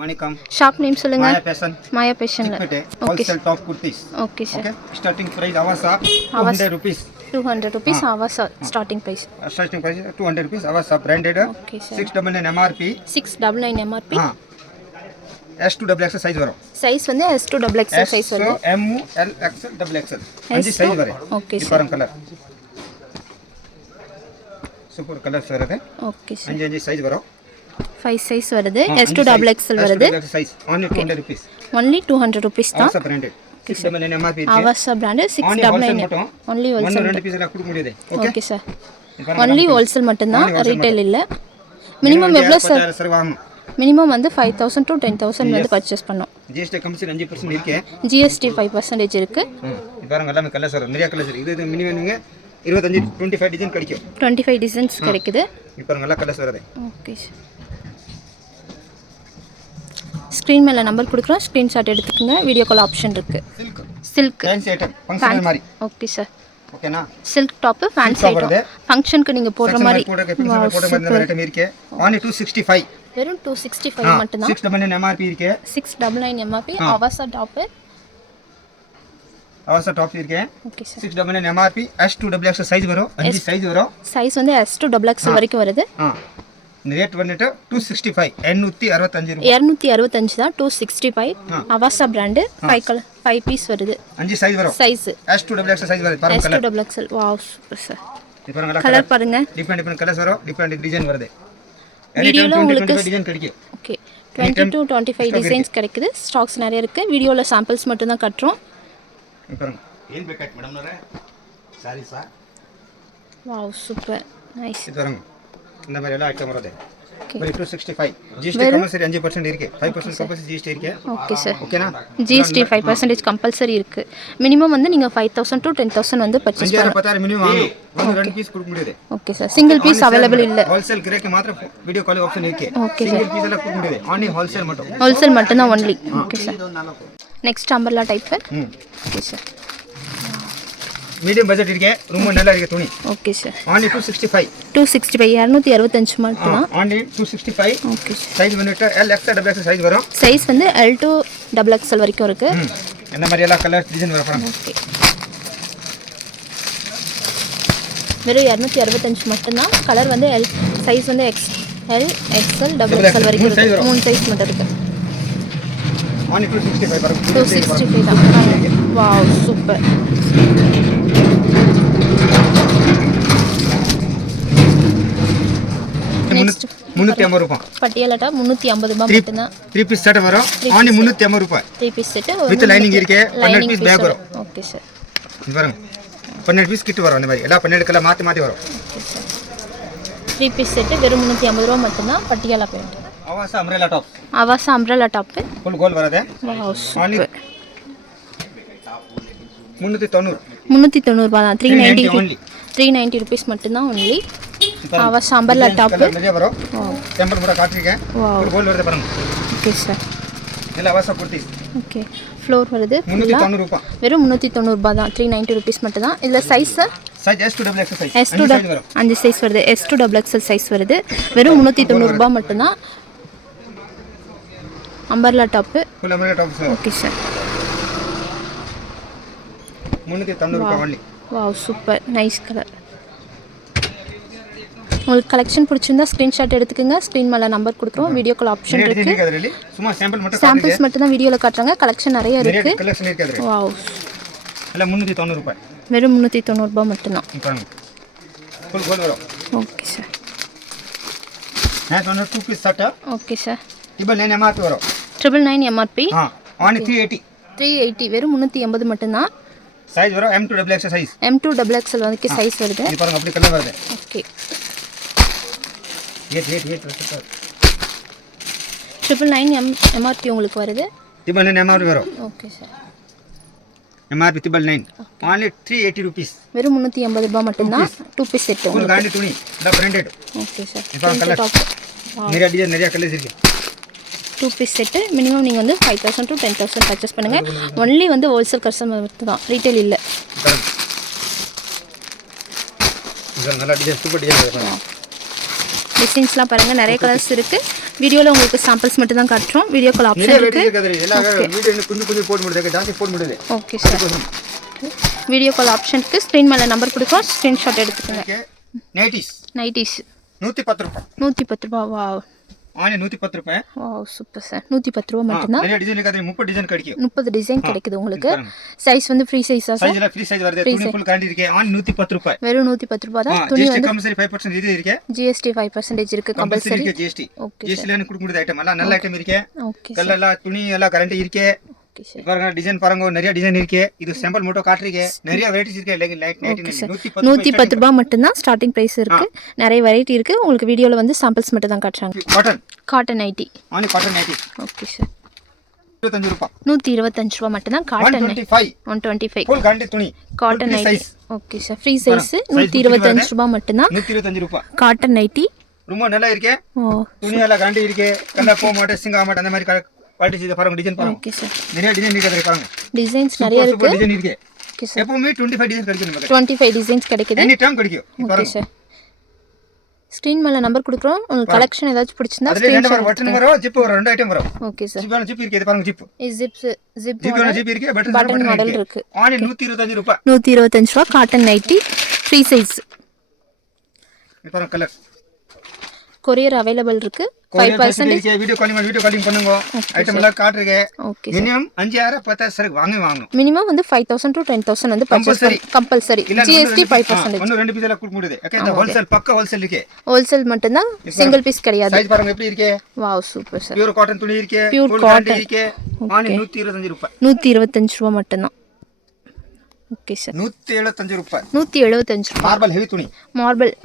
Manikam. Shop name சொல்லுங்க. Maya Fashion. Okay. Wholesale top kurtis. Okay sir. Okay. Starting price Avasa 200 rupees. 200 rupees Avasa starting price. Starting price 200 rupees Avasa branded. Okay sir. 699 MRP. 699 MRP. S2XXL size வரும். Size வந்து S2XXL size வருது. M L XL XXL. அஞ்சு size வரும். Okay sir. பாருங்க colour. Super colours வருது. Okay sir. அஞ்சு size வரும். 5 size வருது. S2XXL வருது. size only 200 rupees. Only 200 rupees தான். Avasa branded. 699 MRP இருக்கு. Avasa branded 699. Only wholesale. ரெண்டு பீஸ் எல்லாம் கொடுக்க முடியாது. Okay sir. Only wholesale மட்டும் தான், retail இல்ல. மினிமம் எவ்வளவு சார் வாங்கணும்? மினிமம் வந்து 5000 to 10000 வந்து பர்ச்சேஸ் பண்ணோம். ஜிஎஸ்டி கமிஷன் 5% இருக்கு. ஜிஎஸ்டி 5% இருக்கு. பாருங்க எல்லாமே கலர்ஸ் வரும். நிறைய கலர்ஸ் இருக்கு. இது மினிமம் நீங்க 25 டிசைன் கிடைக்கும். 25 டிசைன்ஸ் கிடைக்குது. பாருங்க எல்லா கலர்ஸ் வருது. Okay sir. ஸ்கிரீன் மேல நம்பர் கொடுக்குறோம். ஸ்கிரீன்ஷாட் எடுத்துக்கங்க. வீடியோ கால் ஆப்ஷன் இருக்கு. சில்க் ஃபேன்சி ஐட்டம் ஃபங்க்ஷனல் மாதிரி. Okay sir. ஓகேனா சில்க் டாப் ஃபேன்சி ஐட்டம் ஃபங்க்ஷனுக்கு நீங்க போடுற மாதிரி போடுற மாதிரி வெரைட்டி இருக்கு. only 265 வெறும் 265 மட்டும் தான். 699 MRP இருக்கு. 699 MRP அவசா டாப். அவசா டாப் இருக்கு. Okay sir. 699 MRP S2XXL size வரும். அஞ்சு சைஸ் வரும். சைஸ் வந்து S2XXL வரைக்கும் வருது. ரேட் வந்துட்டு 265 265 265 தான். 265 அவசா பிராண்ட் 5 பீஸ் வருது. அஞ்சு சைஸ் வரும். சைஸ் S2XXL சைஸ் வருது. பாருங்க colour. S2XXL wow super sir. பாருங்க கலர் பாருங்க. டிஃபரண்ட் கலர்ஸ் வரும். டிஃபரண்ட் டிசைன் வருது. வீடியோல உங்களுக்கு டிசைன் கிடைக்கும். ஓகே 20 to 25 டிசைன்ஸ் கிடைக்குது. ஸ்டாக்ஸ் நிறைய இருக்கு. வீடியோல சாம்பிள்ஸ் மட்டும் தான் கட்டறோம். பாருங்க ஏன் பேக்கட் மேடம் நரே sorry sir. Wow super nice. பாருங்க இந்த மாதிரி எல்லாம் ஐட்டம் வருது. 265 ஜிஎஸ்டி கம்பல்சரி 5% இருக்கு. 5% கம்பல்சரி ஜிஎஸ்டி இருக்கு. Okay sir. ஓகேனா ஜிஎஸ்டி 5% கம்பல்சரி இருக்கு. மினிமம் வந்து நீங்க 5000 to 10000 வந்து பர்சேஸ் பண்ணலாம். 5000 மினிமம் வாங்கணும். வந்து ரெண்டு பீஸ் கொடுக்க முடியாது. Okay sir. Single piece available இல்ல. ஹோல்சேல் கிரேக்கு மாத்திரம் வீடியோ கால் ஆப்ஷன் இருக்கு. Okay sir. சிங்கிள் பீஸ் எல்லாம் கொடுக்க முடியாது. only ஹோல்சேல் மட்டும். ஹோல்சேல் மட்டும் தான் only. Okay sir. Next umbrella type. Okay sir. Medium budget இருக்கு. ரொம்ப நல்லா இருக்கு துணி. Okay sir. only 265 265 மட்டும் தான். only 265. Okay sir. சைஸ் வந்துட்டு L XL XXL சைஸ் வரும். சைஸ் வந்து L to XXL வரைக்கும் இருக்கு. இந்த மாதிரி எல்லா கலர் டிசைன் வர போறாங்க. ஓகே. வெறும் 265 மட்டும் தான். கலர் வந்து L சைஸ் வந்து XL XL XXL வரைக்கும் இருக்கு. மூணு சைஸ் மட்டும் இருக்கு. only 265 வரும். 265 தான். Wow super. நெக்ஸ்ட் 350 ரூபாய். பட்டியாலா டாப் 350 ரூபாய் மட்டும் தான். 3 பீஸ் செட் வரும். only 350 ரூபாய். 3 பீஸ் செட் வித் லைனிங் இருக்கு. 12 பீஸ் பேக் வரும். Okay sir. இது பாருங்க 12 பீஸ் கிட் வரும். அந்த மாதிரி எல்லா 12 கலர் மாத்தி வரும். Okay sir. 3 பீஸ் செட் வெறும் 350 ரூபாய் மட்டும் தான். பட்டியாலா பேண்ட். அவசா அம்ப்ரெல்லா டாப். அவசா அம்ப்ரெல்லா டாப். ஃபுல் கோல் வரதே. Wow super. 390 ரூபாய் தான். 390 rupees மட்டும் தான் only. அவசா umbrella top. நிறைய வரும். டெம்பர் கூட காட்டிருக்கேன். ஃபுல் கோல் வரதே பாருங்க. Okay sir. எல்லா அவசா குர்த்தி. ஓகே. ஃப்ளோர் வருது. 390 ரூபாய். வெறும் 390 ரூபாய் தான். 390 rupees மட்டும் தான். இதுல சைஸ் சைஸ் S2XXL சைஸ். அஞ்சு சைஸ் வருது. S2XXL சைஸ் வருது. வெறும் 390 ரூபாய் மட்டும் தான். Umbrella top. Full umbrella top sir. Okay sir. 390 ரூபாய் only. Wow super nice colour. உங்களுக்கு கலெக்ஷன் பிடிச்சிருந்தா ஸ்கிரீன்ஷாட் எடுத்துக்கங்க. ஸ்கிரீன் மேல நம்பர் கொடுக்குறோம். வீடியோ கால் ஆப்ஷன் இருக்கு. சும்மா சாம்பிள் மட்டும் சாம்பிள்ஸ் மட்டும் தான் வீடியோல காட்டுறாங்க. கலெக்ஷன் நிறைய இருக்கு. கலெக்ஷன் இருக்கு அதுல. வாவ். எல்லாம் 390 ரூபாய். வெறும் 390 ரூபாய் மட்டும் தான். பாருங்க. ஃபுல் கோல் வரும். Okay sir. நான் சொன்ன 2 piece set. Okay sir. 999 MRP வரும். 999 MRP. only 380 வெறும் 380 மட்டும் தான். சைஸ் வரும் M2XXL சைஸ். M2XXL வரைக்கும் சைஸ் வருது. இது பாருங்க அப்படி கலர் வருது. ஓகே. ஏட் 999 MRP உங்களுக்கு வருது. 999 MRP வரும். Okay sir. MRP 999 only 380 rupees. வெறும் 380 ரூபாய் மட்டும் தான். 2 பீஸ் செட். ஃபுல் காண்டி துணி. இந்த பிராண்டட். Okay sir. இப்போ கலர் நிறைய டிசைன் நிறைய கலர்ஸ் இருக்கு. 2 பீஸ் செட் மினிமம் நீங்க வந்து 5000 to 10000 பர்ச்சேஸ் பண்ணுங்க. ஒன்லி வந்து ஹோல்சேல் கஸ்டமர் தான். ரீட்டைல் இல்ல. இது நல்ல டிசைன் சூப்பர் டிசைன் இருக்கு. டிசைன்ஸ்லாம் பாருங்கள், நிறைய கலர்ஸ் இருக்குது. வீடியோவில் உங்களுக்கு சாம்பிள்ஸ் மட்டும் தான் காட்டுறோம். வீடியோ கால் ஆப்ஷன் நிறைய இருக்குது. வெரைட்டி இருக்குது. எல்லா வீடியோ கொஞ்சம் போட முடியாது, ஜாஸ்தி போட முடியாது. Okay sir. Video call option இருக்குது. ஸ்க்ரீன் மேலே நம்பர் கொடுக்குறோம், ஸ்க்ரீன்ஷாட் எடுத்துக்கோங்க. நைட்டிஸ் 110 ரூபாய். 110 ரூபா. வா, ஆனே 110 ரூபாய். Wow super sir. 110 ரூபா மட்டும்தான். நிறைய டிசைன் இருக்குது, 30 டிசைன் கிடைக்கும். 30 டிசைன் கிடைக்குது உங்களுக்கு. சைஸ் வந்து ஃப்ரீ சைஸா சார்? சைஸ்ல ஃப்ரீ சைஸ் வருது. துணி ஃபுல் கேரண்டி இருக்கு. ஆன் 110 ரூபாய். வெறும் 110 ரூபாய் தான். துணி வந்து கம்பல்சரி 5% இது இருக்கு. GST 5% இருக்கு கம்பல்சரி. GST. ஓகே. GST ல கொடுக்க முடியாத ஐட்டம் எல்லாம் நல்ல ஐட்டம் இருக்கு. ஓகே. கல்லல துணி எல்லாம் கேரண்டி இருக்கு. Okay sir. பாருங்க டிசைன் பாருங்க, நிறைய டிசைன் இருக்கு. இது சாம்பிள் மட்டும் காட்றீங்க. நிறைய வெரைட்டிஸ் இருக்கு. லைக் 110 ரூபாய் மட்டும்தான் ஸ்டார்டிங் பிரைஸ் இருக்கு. நிறைய வெரைட்டி இருக்கு. உங்களுக்கு வீடியோல வந்து சாம்பிள்ஸ் மட்டும் தான் காட்டுறாங்க. Cotton nighty. ஆனி காட்டன் நைட்டி. Okay sir. 125 ரூபாய். 125 ரூபாய் மட்டும் தான் காட்டன். 125 ஃபுல் கேரண்டி துணி. Cotton nighty. Okay sir. Free size 125 ரூபாய் மட்டும் தான். 125 ரூபாய். காட்டன் நைட்டி ரொம்ப நல்லா இருக்கு. துணி எல்லாம் கேரண்டி இருக்கு. கலர் போக மாட்டே, சிங்க ஆக மாட்டே, அந்த மாதிரி குவாலிட்டி இது பாருங்க. டிசைன் பாருங்க. Okay sir. நிறைய டிசைன் இருக்கு பாருங்க. டிசைன்ஸ் நிறைய இருக்கு. டிசைன் இருக்கு. Okay sir. எப்பவுமே 25 டிசைன் கிடைக்கும் நமக்கு. 25 டிசைன்ஸ் கிடைக்குது. எனி டைம் கிடைக்கும். Okay sir. ஸ்கிரீன் மேல நம்பர் கொடுக்குறோம். உங்களுக்கு கலெக்ஷன் ஏதாச்சும் பிடிச்சிருந்தா ஸ்கிரீன் நம்பர் பட்டன் வரும், ஜிப் வரும், ரெண்டு ஐட்டம் வரும். Okay sir. ஜிப் இருக்கு, இது பாருங்க ஜிப். ஜிப் இருக்கு, பட்டன் மாடல் இருக்கு. ஆனி 125 ரூபாய். 125 ரூபாய் காட்டன் நைட்டி ஃப்ரீ சைஸ். இது பாருங்க கலர். கொரியர் அவைலபிள் இருக்கு. 5% இருக்கு. வீடியோ காலிங் பண்ணுங்க. ஐட்டம் எல்லாம் காட்றீங்க. ஓகே. மினிமம் 5000 10,000 வாங்கணும். மினிமம் வந்து 5000 to 10,000 வந்து பர்சேஸ் கம்பல்சரி. GST 5%. ஒன்னு ரெண்டு பீஸ் எல்லாம் கொடுக்க முடியாது. ஓகே, இந்த ஹோல்சேல் பக்கா ஹோல்சேல் இருக்கு. ஹோல்சேல் மட்டும் தான், சிங்கிள் பீஸ் கிடையாது. சைஸ் பாருங்க எப்படி இருக்கு. Wow super sir. Pure cotton துணி இருக்கு. பியூர் காட்டன் இருக்கு. ஆனி 125 ரூபாய். 125 ரூபாய் மட்டும் தான். Okay sir. 175 ரூபாய். 175 ரூபாய். மார்பிள் ஹெவி துணி.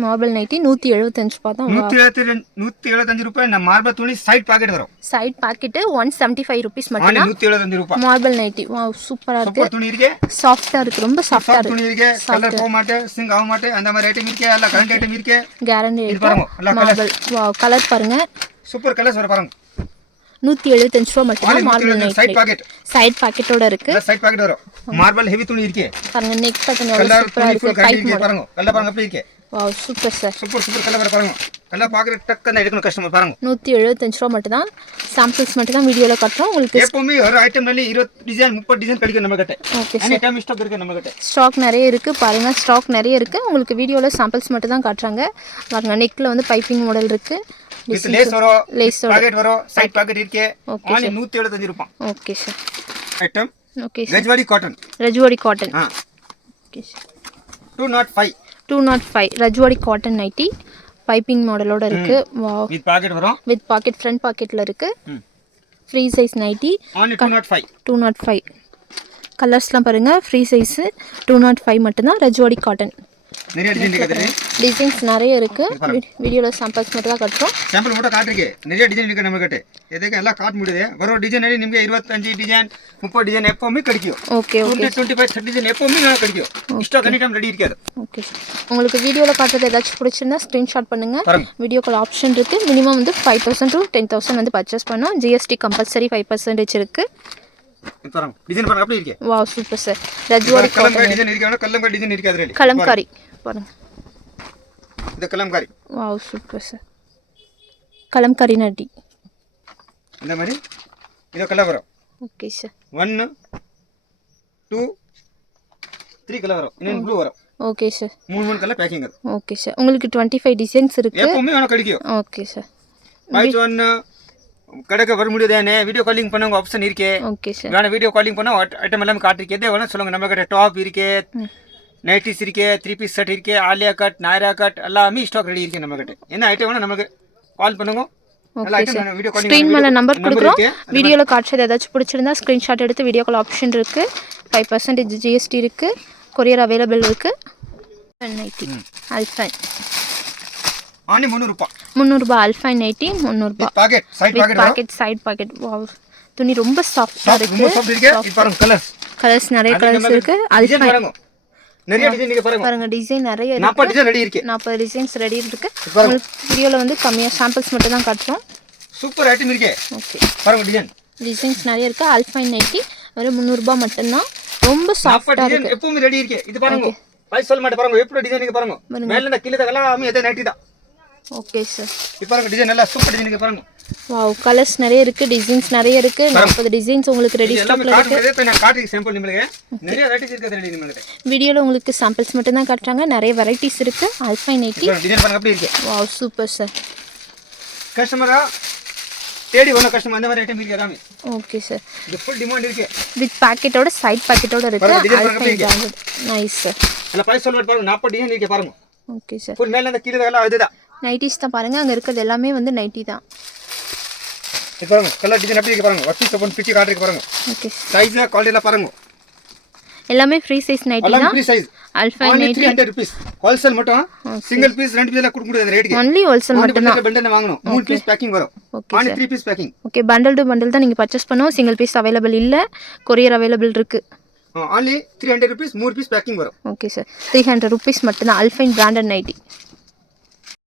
மார்பிள் நைட்டி 175 ரூபாய் தான். 175 ரூபாய். நம்ம மார்பிள் துணி சைடு பாக்கெட் வரும். சைடு பாக்கெட் 175 ரூபீஸ் மட்டும் தான். 175 ரூபாய். Marble nightie. வாவ் சூப்பரா இருக்கு. சூப்பர் துணி இருக்கு. சாஃப்ட்டா இருக்கு. ரொம்ப சாஃப்ட்டா இருக்கு. துணி இருக்கு. கலர் போக மாட்டே, சிங்க் ஆக மாட்டே, அந்த மாதிரி ஐட்டம் இருக்கு. எல்லாம் கரண்ட் ஐட்டம் இருக்கு. கேரண்டி இருக்கு. மார்பிள். வாவ் கலர் பாருங்க. சூப்பர் கலர்ஸ் வர பாருங்க. 175 ரூபாய் மட்டும் தான். Marble nightie. சைடு பாக்கெட்டோட இருக்கு. சைடு பாக்கெட் வரும். மார்பிள் ஹெவி துணி இருக்கு. பாருங்க நெக் பேட்டர்ன் எவ்வளவு சூப்பரா இருக்கு. பைப் மாடல் பாருங்க. கலர் பாருங்க எப்படி இருக்கு. Wow super sir. Super colour வர பாருங்க. கலர் பாக்குற டக்கன எடுக்கணும் கஸ்டமர் பாருங்க. 175 ரூபாய் மட்டும் தான். சாம்பிள்ஸ் மட்டும் தான் வீடியோல காட்டுறோம் உங்களுக்கு. எப்பவுமே ஒரு ஐட்டம் மேல 20 டிசைன் 30 டிசைன் கிடைக்கும் நம்ம கிட்ட. Okay sir. Any time stock இருக்கு நம்ம கிட்ட. ஸ்டாக் நிறைய இருக்கு பாருங்க. ஸ்டாக் நிறைய இருக்கு. உங்களுக்கு வீடியோல சாம்பிள்ஸ் மட்டும் தான் காட்டுறாங்க. பாருங்க நெக்ல வந்து பைப்பிங் மாடல் இருக்கு. வித் லேஸ் வரும். லேஸ் பாக்கெட் வரும். சைடு பாக்கெட் இருக்கு. ஆனி 175 ரூபாய். Okay sir. Item. Okay sir. Rajwadi cotton. Okay sir. 205. 205 Rajwadi cotton nighty piping மாடலோட இருக்கு. வாவ். வித் பாக்கெட் வரும். வித் பாக்கெட் ஃப்ரண்ட் பாக்கெட்ல இருக்கு. Free size nightie. ஆனி 205. 205 கலர்ஸ்லாம் பாருங்க. ஃப்ரீ சைஸ் 205 மட்டும் தான். ரஜ்வாடி காட்டன். நிறைய டிசைன் இருக்கு. டிசைன்ஸ் நிறைய இருக்கு. வீடியோல சாம்பிள்ஸ் மட்டும் தான் காட்டுறோம். சாம்பிள் மட்டும் காட்டுறீங்க. நிறைய டிசைன் இருக்கு நம்ம கிட்ட. எதுக்கு எல்லாம் காட்ட முடியாது. ஒரு டிசைன் ನಿಮಗೆ 25 டிசைன் 30 டிசைன் எப்பவுமே கிடைக்கும். Okay okay. 25 30 டிசைன் எப்பவுமே கிடைக்கும். ஸ்டாக் எனி டைம் ரெடி இருக்காது. ஓகே. உங்களுக்கு வீடியோல காட்டுறது ஏதாச்சும் பிடிச்சிருந்தா ஸ்கிரீன்ஷாட் பண்ணுங்க. வீடியோ கால் ஆப்ஷன் இருக்கு. மினிமம் வந்து 5000 to 10000 வந்து பர்ச்சேஸ் பண்ணனும். GST கம்பல்சரி 5% இருக்கு. பாருங்க டிசைன் பாருங்க அப்படியே இருக்கு. Wow super sir. Rajwadi Kalamkari design இருக்கு. கலம்காரி டிசைன் இருக்கு அதுல. கலம்காரி பாருங்க. இது Kalamkari. Wow super sir. Kalamkari நடி இந்த மாதிரி இது கலர் வரும். Okay sir. 1 2 3 கலர் வரும். இன்னும் ப்ளூ வரும். Okay sir. மூணு கலர் பேக்கிங் வரும். Okay sir. உங்களுக்கு 25 டிசைன்ஸ் இருக்கு. எப்பவுமே வேணா கிடைக்கும். Okay sir. பாய்ஸ் ஒன்னு கடைக்கு வர முடியாதானே வீடியோ காலிங் பண்ணுங்க ஆப்ஷன் இருக்கு. Okay sir. வேணா வீடியோ காலிங் பண்ணா ஐட்டம் எல்லாம் காட்டிருக்கே. எதை வேணா சொல்லுங்க. நம்ம கிட்ட டாப் இருக்கு, நைட்டிஸ் இருக்கு, 3 பீஸ் செட் இருக்கு, ஆலியா கட், நாயரா கட் எல்லாமே ஸ்டாக் ரெடி இருக்கு நம்ம கிட்ட. என்ன ஐட்டம் வேணா நமக்கு கால் பண்ணுங்க. ஸ்க்ரீன் மேல நம்பர் கொடுக்குறோம். வீடியோல காட்டுறது ஏதாச்சும் பிடிச்சிருந்தா ஸ்கிரீன்ஷாட் எடுத்து வீடியோ கால் ஆப்ஷன் இருக்கு. 5% GST இருக்கு. கொரியர் அவைலபிள் இருக்கு. அல்ஃபைன் ஆனி 300 ரூபாய். 300 ரூபாய். அல்ஃபைன் நைட்டி 300 ரூபாய். Pocket side pocket pocket side pocket. Wow துணி ரொம்ப சாஃப்ட்டா இருக்கு. ரொம்ப சாஃப்ட் இருக்கு. இது பாருங்க கலர்ஸ் நிறைய கலர்ஸ் இருக்கு. அல்ஃபைன் பாருங்க. நிறைய டிசைன் இருக்கு பாருங்க. பாருங்க டிசைன் நிறைய இருக்கு. 40 டிசைன் ரெடி இருக்கு. 40 டிசைன்ஸ் ரெடி இருக்கு. உங்களுக்கு வீடியோல வந்து கம்மியா சாம்பிள்ஸ் மட்டும் தான் காட்டுறோம். சூப்பர் ஐட்டம் இருக்கு. ஓகே பாருங்க டிசைன்ஸ் நிறைய இருக்கு. அல்ஃபைன் நைட்டி வெறும் 300 ரூபாய் மட்டும் தான். ரொம்ப சாஃப்ட்டா இருக்கு. எப்பவுமே ரெடி இருக்கு. இது பாருங்க. பாய் சொல்ல மாட்டே பாருங்க எப்படி டிசைன் இருக்கு பாருங்க. மேல இருந்து கீழ தகலாம் இதே நைட்டி தான். Okay sir. இப்போ பாருங்க டிசைன் நல்லா சூப்பர் டிசைன் பாருங்க. வாவ், கலர்ஸ் நிறைய இருக்கு, டிசைன்ஸ் நிறைய இருக்கு. 40 டிசைன்ஸ் உங்களுக்கு ரெடி ஸ்டாக்ல இருக்கு. இப்போ நான் காட்டுறேன் சாம்பிள் உங்களுக்கு. நிறைய வெரைட்டிஸ் இருக்கு ரெடி உங்களுக்கு. வீடியோல உங்களுக்கு சாம்பிள்ஸ் மட்டும் தான் காட்டுறாங்க. நிறைய வெரைட்டிஸ் இருக்கு. ஆல்ஃபைன் நைட்டி டிசைன் பாருங்க அப்படி இருக்கு. Wow, super sir. கஸ்டமரா தேடி வர கஸ்டமர் அந்த மாதிரி ஐட்டம் இருக்கு எல்லாமே. Okay sir. இது ஃபுல் டிமாண்ட் இருக்கு. வித் பாக்கெட்டோட சைடு பாக்கெட்டோட இருக்கு. Alpine branded. Nice sir. எல்லா பிரைஸ் சொல்லிட்டு பாருங்க 40 டிசைன் இருக்கு பாருங்க. Okay sir. ஃபுல் மேல அந்த கீழ எல்லாம் அதுதான். நைட்டிஸ் தான் பாருங்க, அங்க இருக்குது எல்லாமே வந்து நைட்டி தான். இது பாருங்க கலர் டிசைன் அப்படி இருக்கு பாருங்க. வர்த்தி சப்பன் பிச்சி காட் இருக்கு பாருங்க. ஓகே. சைஸ் குவாலிட்டி எல்லாம் பாருங்க. எல்லாமே ஃப்ரீ சைஸ் நைட்டி தான். Free size. Alpine nightie 300 rupees. Wholesale மட்டும். சிங்கிள் பீஸ் 2 பீஸ் எல்லாம் கொடுக்க முடியாது ரேட்க்கு. ஒன்லி ஹோல்சேல் மட்டும் தான். பண்டல் வாங்கணும். 3 பீஸ் பேக்கிங் வரும். Okay. 3 piece packing. Okay, bundle to bundle தான் நீங்க பர்ச்சேஸ் பண்ணனும். சிங்கிள் பீஸ் அவேலபிள் இல்ல. கொரியர் அவேலபிள் இருக்கு. only 300 rupees 3 பீஸ் பேக்கிங் வரும். Okay sir. 300 rupees மட்டும் தான். Alpine branded nightie.